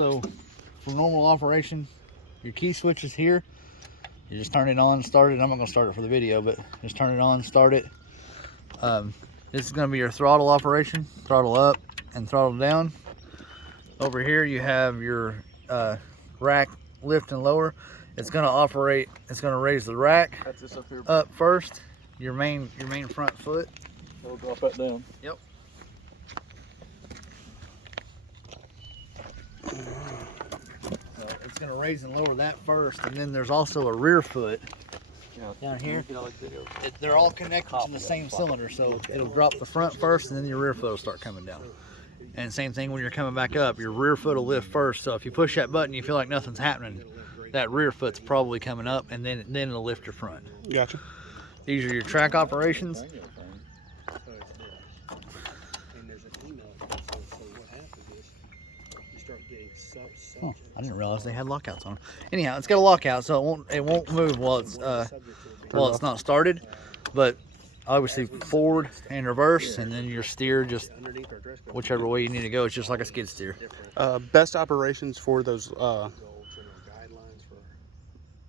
So for normal operation, your key switch is here. You just turn it on, start it. I'm not gonna start it for the video, but just turn it on, start it. This is gonna be your throttle operation, throttle up and throttle down. Over here you have your rack lift and lower. It's gonna raise the rack up first, your main front foot. It'll drop that down. Yep. It's gonna raise and lower that first, and then there's also a rear foot down here. They're all connected to the same cylinder, so it'll drop the front first, and then your rear foot will start coming down. And same thing when you're coming back up, your rear foot will lift first. So if you push that button, you feel like nothing's happening, that rear foot's probably coming up, and then it'll lift your front. Gotcha. These are your track operations. Oh, I didn't realize they had lockouts on. Anyhow, it's got a lockout, so it won't move while it's not started. But obviously forward and reverse, and then your steer just whichever way you need to go. It's just like a skid steer. Best operations for those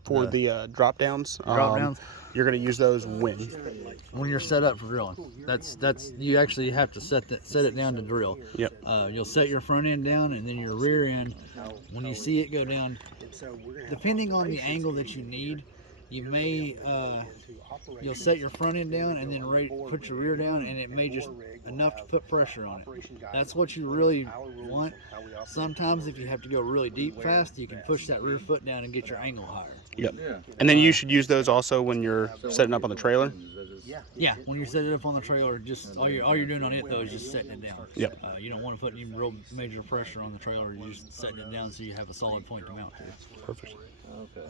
for the drop downs. Drop downs. You're gonna use those when you're set up for drilling. That's you actually have to set it down to drill. Yep. You'll set your front end down, and then your rear end. When you see it go down, depending on the angle that you need, you may you'll set your front end down and then put your rear down, and it may just enough to put pressure on it. That's what you really want. Sometimes if you have to go really deep fast, you can push that rear foot down and get your angle higher. Yep. And then you should use those also when you're setting up on the trailer. Yeah, when you set it up on the trailer, just all you're doing on it though is just setting it down. Yep. You don't want to put any real major pressure on the trailer. You're just setting it down so you have a solid point to mount to. Perfect. Okay.